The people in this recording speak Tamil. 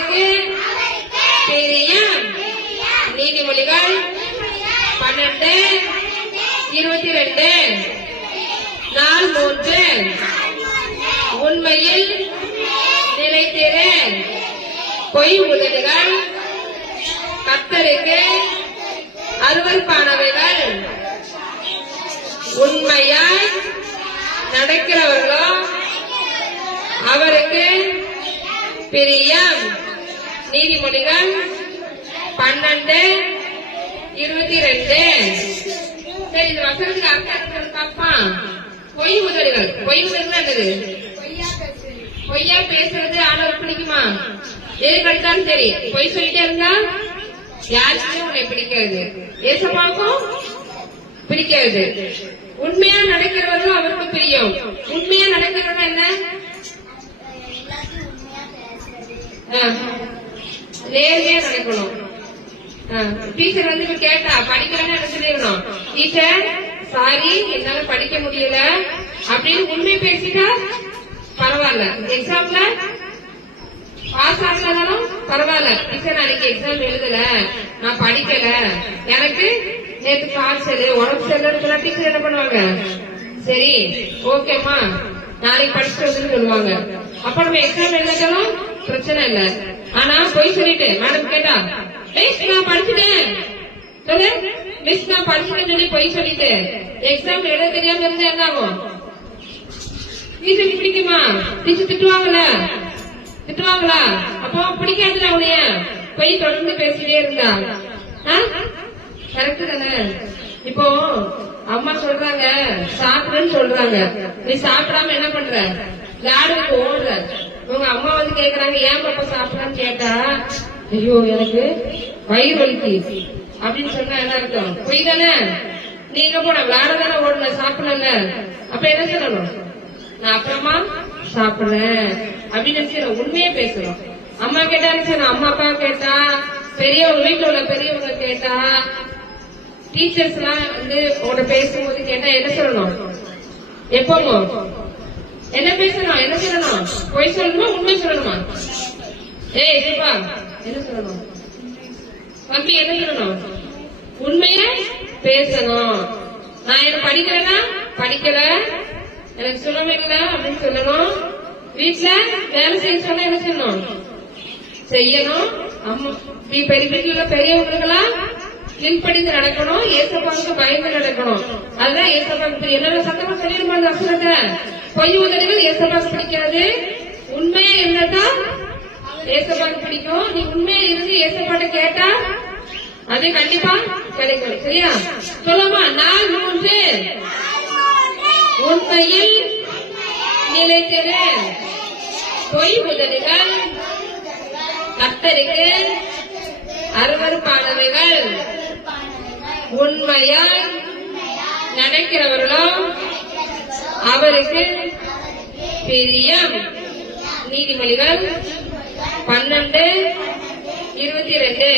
அவருக்கு பிரியம். நீதிமொழிகள் 12:22. நாள் 3. உண்மையில் நிலைத்திரு. பொய் உதடுகள் கர்த்தருக்கு அருவருப்பானவைகள். உண்மையாய் நடக்கிறவர்களோ அவருக்கு பிரியம். நீதிமொழிகள் 12:22. சரி, இந்த வசனத்துக்கு அர்த்தம் பாப்பா. பொய் உதடுகள். பொய் உதடுகள் என்னது? பொய்யா பேசுறது ஆண்டவர் பிடிக்குமா? எது கட்டாலும் சரி பொய் சொல்லிட்டே இருந்தா யாருக்குமே உன்னை பிடிக்காது, ஏசப்பாவுக்கும் பிடிக்காது. உண்மையா நடக்கிறவர்களும் அவருக்கு பிரியம். உண்மையா நடக்கிறவங்க என்ன? நேர்மையா நடக்கணும். டீச்சர் வந்து கேட்டா படிக்கிறேன்னு என்ன சொல்லிடணும்? டீச்சர் சாரி, என்னால படிக்க முடியல அப்படின்னு உண்மை பேசிட்டா பரவாயில்ல. எக்ஸாம்ல பாஸ் ஆகலனாலும் பரவாயில்ல. டீச்சர் நாளைக்கு எக்ஸாம் எழுதல, நான் படிக்கல, எனக்கு நேற்று காய்ச்சல் உடம்பு சரியில்லை, டீச்சர் என்ன பண்ணுவாங்க? சரி ஓகேமா நாளைக்கு படிச்சுட்டு வந்து சொல்லுவாங்க. அப்ப நம்ம எக்ஸாம் எழுதாலும் பிரச்சனை இல்ல. ஆனா போய் சொல்லிட்டு மேடம் கேட்டா மிஸ் நான் படிச்சுட்டேன் சொல்லு, மிஸ் நான் படிச்சுட்டேன்னு சொல்லி போய் சொல்லிட்டு எக்ஸாம் எழுத தெரியாம இருந்தா என்ன ஆகும்? டீச்சர் பிடிக்குமா? டீச்சர் திட்டுவாங்கல்ல, திட்டுவாங்களா? அப்போ பிடிக்காதுல உனைய போய் தொடர்ந்து பேசிட்டே இருந்தா கரெக்ட் தானே? இப்போ அம்மா சொல்றாங்க சாப்பிடுன்னு சொல்றாங்க, நீ சாப்பிடாம என்ன பண்ற? கார்டனுக்கு ஓடுற. உங்க அம்மா வந்து கேக்குறாங்க ஏன் பாப்பா சாப்பிடான்னு கேட்டா, ஐயோ எனக்கு வயிறு வலிக்கு அப்படின்னு சொன்னா என்ன அர்த்தம்? பொய் தானே? நீங்க போன வேற தானே ஓடுன, சாப்பிடல. அப்ப என்ன சொல்லணும்? நான் அப்புறமா சாப்பிடுறேன் அப்படின்னு நினைச்சு உண்மையே பேசணும். அம்மா கேட்டா நான் அம்மா அப்பா கேட்டா, பெரியவங்க வீட்டுல உள்ள பெரியவங்க கேட்டா, டீச்சர்ஸ் எல்லாம் வந்து உங்களோட பேசும்போது கேட்டா என்ன சொல்லணும்? எப்பமோ என்ன பேசணும்? என்ன சொல்லணும்? பொய் சொல்லணுமா உண்மை சொல்லணுமா? ஏய் சிப்பா என்ன சொல்லணும்? தம்பி என்ன சொல்லணும்? உண்மைய பேசணும். நான் என்ன படிக்கிறேன்னா படிக்கல, எனக்கு சுலபம் இல்ல அப்படின்னு சொல்லணும். வீட்டுல வேலை செய்ய சொன்னா என்ன சொல்லணும்? செய்யணும். அம்மா பெரிய வீட்டுல பெரியவங்களா கீழ்படிந்து நடக்கணும். ஏசப்பாவுக்கு பயந்து நடக்கணும். அதுதான் ஏசப்பாவுக்கு. என்னென்ன சத்தமா சொல்லிடுமா அந்த அசுரத்தை? பொய் உதவிகள் ஏசப்பாவுக்கு பிடிக்காது. உண்மையா என்னதான் ஏசப்பாவுக்கு பிடிக்கும். நீ உண்மையா இருந்து ஏசப்பாட்ட கேட்டா அது கண்டிப்பா கிடைக்கும். சரியா? சொல்லுமா? நாள் 3. உண்மையில் நிலைத்திரு. பொய் உதவிகள் கர்த்தருக்கு அருவருப்பானவைகள். உண்மையாய் நடக்கிறவர்களோ அவருக்கு பிரியம். நீதிமொழிகள் 12:22.